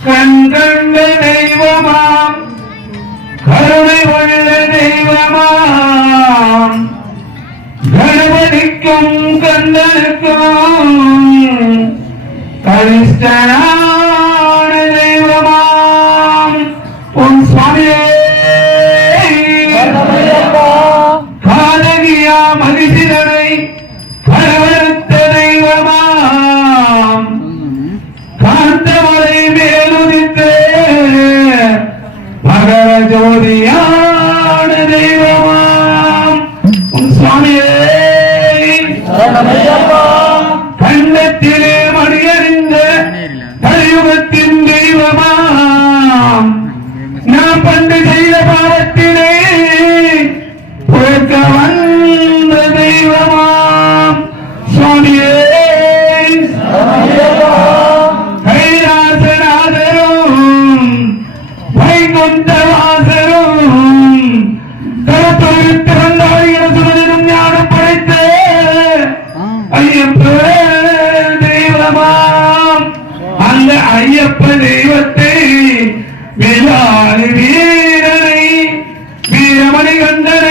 கண்கண்ட தெய்வமாம் கருணை உள்ள தெய்வமாம் கணபதிக்கும் கந்தனுக்கும் கனிஷ்டனான தெய்வமாம் உன் சுவாமியே காலகியா மகிழ்ச்சிதனை கரவறுத்த தெய்வமாம் காந்தமலை மேலுதித்த மகர ஜோதியான தெய்வமாம் உன் சுவாமியே கண்டத்திலே மணியறிந்த கலியுகத்தின் தெய்வமாம் நான் பண்டு செய்த பாவத்திலே பொறுக்க வந்த தெய்வமாம் சுவாமியே கைலாசநாதரும் வைகுண்ட வாசரும் கருத்தொழில் திறந்தாரிகள் சுமதிலும் ஞானம் படைத்த ஐயப்ப தெய்வமாம் அந்த ஐயப்ப தெய்வத்தை வேளாண் வீரனை வீரமணி கண்டனை